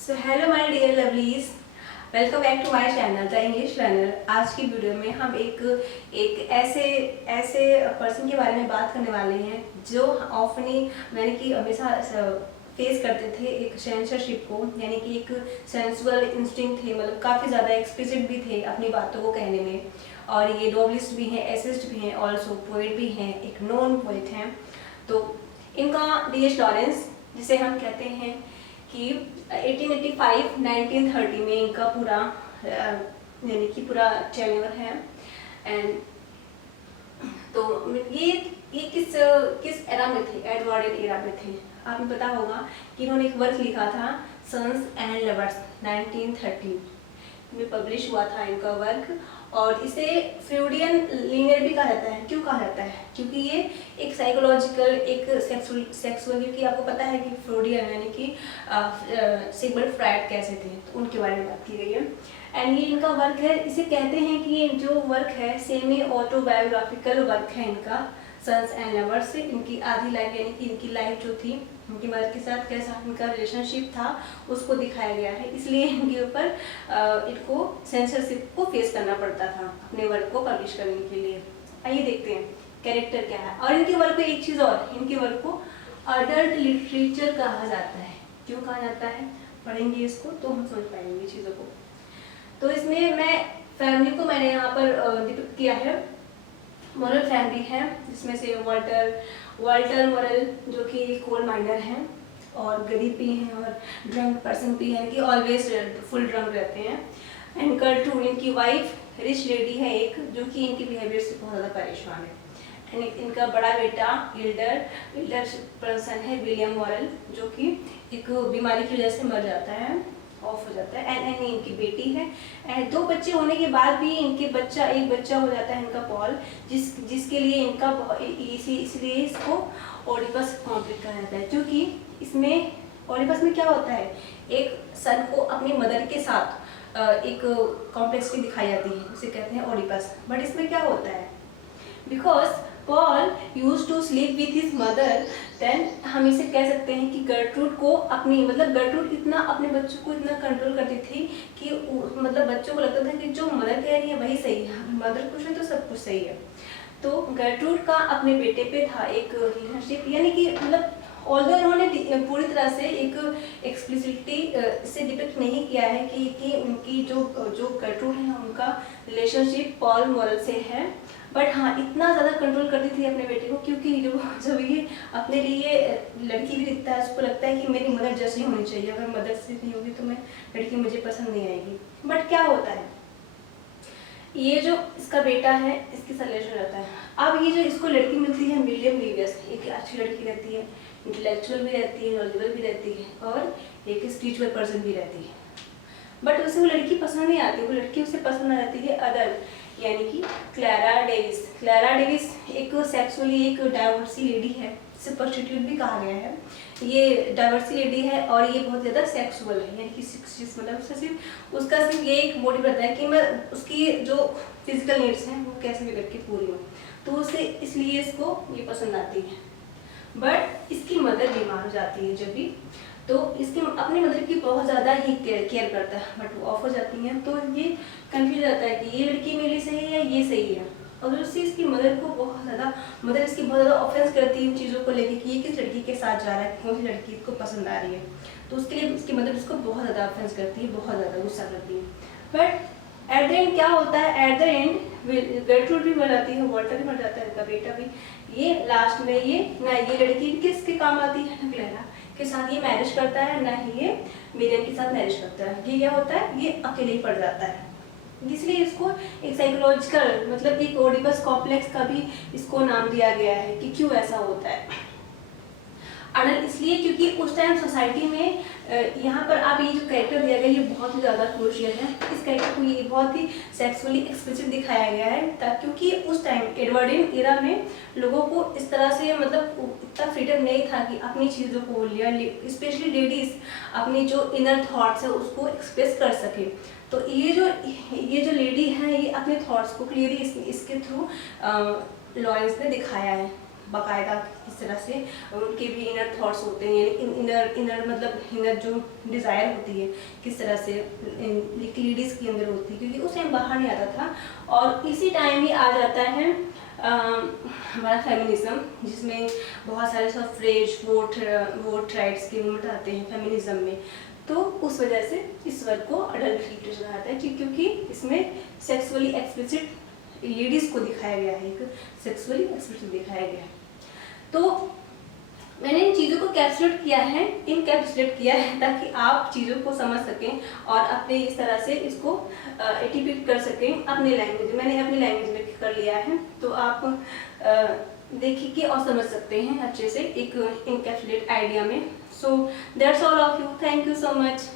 So hello my dear lovelies, welcome back to my channel the English learner. आज की video में हम एक ऐसे ऐसे पर्सन के बारे में बात करने वाले हैं जो ऑफनी यानी कि हमेशा फेस करते थे एक सेंसरशिप को, यानी कि एक सेंसुअल इंस्टिंक्ट थे, मतलब काफ़ी ज़्यादा एक्सप्लिसिट भी थे अपनी बातों को कहने में। और ये नोवेलिस्ट भी हैं, एसिस्ट भी हैं, ऑल्सो पोएट भी हैं, एक नॉन पोएट हैं। तो इनका डी.एच. लॉरेंस, जिसे हम कहते हैं कि 1885-1930 में इनका पूरा यानी कि पूरा टेन्योर है। एंड तो ये किस एरा में थे? एडवर्डियन एरा में थे। आपको पता होगा कि इन्होंने एक वर्क लिखा था सन्स एंड लवर्स, 1930 में पब्लिश हुआ था इनका वर्क। और इसे फ्रूडियन लीनियर भी कहा जाता है। क्यों कहा जाता है? क्योंकि ये एक साइकोलॉजिकल, एक सेक्सुअल, क्योंकि आपको पता है कि फ्रूडियन यानी कि सिगमंड फ्रायड कैसे थे, तो उनके बारे में बात की गई है। एंड ये इनका वर्क है, इसे कहते हैं कि ये जो वर्क है सेमी ऑटोबायोग्राफिकल वर्क है इनका, सन्स एंड लवर्स से। इनकी आधी लाइफ यानी कि इनकी लाइफ जो थी, इनकी मदर के साथ कैसा इनका रिलेशनशिप था, उसको दिखाया गया है। इसलिए इनके ऊपर इनको सेंसरशिप को फेस करना पड़ता था अपने वर्क को पब्लिश करने के लिए। आइए देखते हैं कैरेक्टर क्या है। और इनके वर्क को एक चीज़ और, इनके वर्क को अडल्ट लिटरेचर कहा जाता है। क्यों कहा जाता है? पढ़ेंगे इसको तो हम समझ पाएंगे चीज़ों को। तो इसमें मैं फैमिली को मैंने यहाँ पर डिपिक्ट किया है। मॉरल फैमिली है, जिसमें से वाल्टर मॉरल जो कि कोल माइनर हैं और गरीब भी हैं और ड्रंक पर्सन भी हैं कि ऑलवेज फुल ड्रंक रहते हैं। एंड कर्टू, इनकी वाइफ रिच लेडी है एक, जो कि इनके बिहेवियर से बहुत ज़्यादा परेशान है। एंड इनका बड़ा बेटा इल्डर पर्सन है विलियम मॉरल, जो कि एक बीमारी की वजह से मर जाता है, ऑफ हो जाता है। एंड इनकी बेटी है। एंड 2 बच्चे होने के बाद भी एक बच्चा हो जाता है इनका पॉल, जिसके लिए इनका इसलिए इसको ओडिपस कॉम्प्लेक्स कहा जाता है। क्योंकि इसमें ओडिपस में क्या होता है, एक सन को अपनी मदर के साथ एक कॉम्प्लेक्स की दिखाई जाती है, उसे कहते हैं ओडिपस। बट इसमें क्या होता है, because Paul use to sleep with his mother, then हम इसे कह सकते हैं कि गर्ट्रूड को गर्ट्रूड इतना अपने बच्चों को इतना कंट्रोल करती थी कि बच्चों को लगता था कि जो मदर कह रही है वही सही है, मदर कुछ है तो सब कुछ सही है। तो गर्ट्रूड का अपने बेटे पे था एक रिलेशनशिप, यानी कि ऑल्दो इन्होंने पूरी तरह से एक एक्सप्लिसिटी से डिपिक्ट नहीं किया है कि उनकी जो गर्ट्रूड है उनका रिलेशनशिप पॉल मॉरल से है। बट हाँ, इतना ज़्यादा कंट्रोल करती थी अपने बेटे को, क्योंकि जब ये अपने लिए लड़की भी दिखता है, उसको लगता है कि मेरी मदर जैसी होनी चाहिए, अगर मदर से नहीं होगी तो मैं लड़की मुझे पसंद नहीं आएगी। बट क्या होता है, ये जो इसका बेटा है इसके साथ रिलेशन रहता है। अब ये जो इसको लड़की मिलती है विलियम लीवियस, एक अच्छी लड़की रहती है, इंटेलेक्चुअल भी रहती है, नॉलेजेबल भी रहती है और एक स्पिरिचुअल पर्सन भी रहती है। बट उसे वो लड़की पसंद नहीं आती, वो लड़की उसे पसंद आ जाती है अदर, यानी कि क्लैरा डेविस। क्लैरा डेविस एक सेक्सुअली एक डाइवर्सी लेडी है, जिसे प्रोस्टिट्यूट भी कहा गया है। ये डाइवर्सी लेडी है और ये बहुत ज़्यादा सेक्सुअल है, यानी कि उसका सिर्फ ये एक मोटिव रहता है कि मैं उसकी जो फिजिकल नीड्स हैं वो कैसे भी करके पूरी हो, तो उसे इसलिए इसको ये पसंद आती है। बट इसकी मदर बीमार हो जाती है जब भी, तो इसकी अपनी मदर की बहुत ज़्यादा ही केयर करता है, बट वो ऑफ हो जाती हैं। तो ये कंफ्यूज रहता है कि ये लड़की मेरे लिए सही है या ये सही है। और उससे इसकी मदर को मदर इसकी बहुत ज़्यादा ऑफेंस करती है इन चीज़ों को लेके कि ये किस लड़की के साथ जा रहा है, कौन सी लड़की इसको पसंद आ रही है। तो उसके लिए इसकी मदर इसको बहुत ज़्यादा ऑफेंस करती है, बहुत ज़्यादा गुस्सा करती है। बट एट द एंड क्या होता है, एट द एंड गर्ट्रूड भी मर जाती है, वाल्टर भी मर जाता है, इनका बेटा भी। ये लास्ट में ये लड़की किसके काम आती है, ना क्लैरा के साथ ये मैरिज करता है, ना ही ये विलियम के साथ मैरिज करता है। ये क्या होता है, ये अकेले ही पड़ जाता है। इसलिए इसको एक साइकोलॉजिकल एक ओडिपस कॉम्प्लेक्स का भी इसको नाम दिया गया है कि क्यों ऐसा होता है। अडल्ट इसलिए क्योंकि उस टाइम सोसाइटी में यहाँ पर अब ये जो कैरेक्टर दिया गया ये बहुत ही ज़्यादा क्रूशियल है। इस कैरेक्टर को ये बहुत ही सेक्सुअली एक्सप्लिसिट दिखाया गया है, क्योंकि उस टाइम एडवर्डियन एरा में लोगों को इस तरह से इतना फ्रीडम नहीं था कि अपनी चीज़ों को स्पेशली लेडीज़ अपनी जो इनर थॉट्स है उसको एक्सप्रेस कर सके। तो ये जो लेडी है ये अपने थॉट्स को क्लियरली इसके थ्रू लॉरेंस ने दिखाया है। बाकायदा किस तरह से उनके भी इनर थॉट्स होते हैं, यानी इनर मतलब इनर जो डिज़ायर होती है किस तरह से लेडीज़ के अंदर होती है, क्योंकि उस टाइम बाहर नहीं आता था। और इसी टाइम ही आ जाता है हमारा फेमिनिज्म, जिसमें बहुत सारे सफरेज वोट राइट्स के मूवमेंट आते हैं फेमिनिज्म में। तो उस वजह से इस वर्क को अडल्ट लिटरेचर कहा जाता है, क्योंकि इसमें सेक्सुअली एक्सप्लिसिट लेडीज़ को दिखाया गया है, एक सेक्सुअली एक्सप्लिसिट दिखाया गया है। तो मैंने इन चीज़ों को कैप्सुलेट किया है, इनकैप्सुलेट किया है, ताकि आप चीज़ों को समझ सकें और अपने इस तरह से इसको डिपिक्ट कर सकें अपने लैंग्वेज में। मैंने अपनी लैंग्वेज में कर लिया है, तो आप देखिए और समझ सकते हैं अच्छे से एक इनकैप्सुलेट आइडिया में। So that's all of you, thank you so much.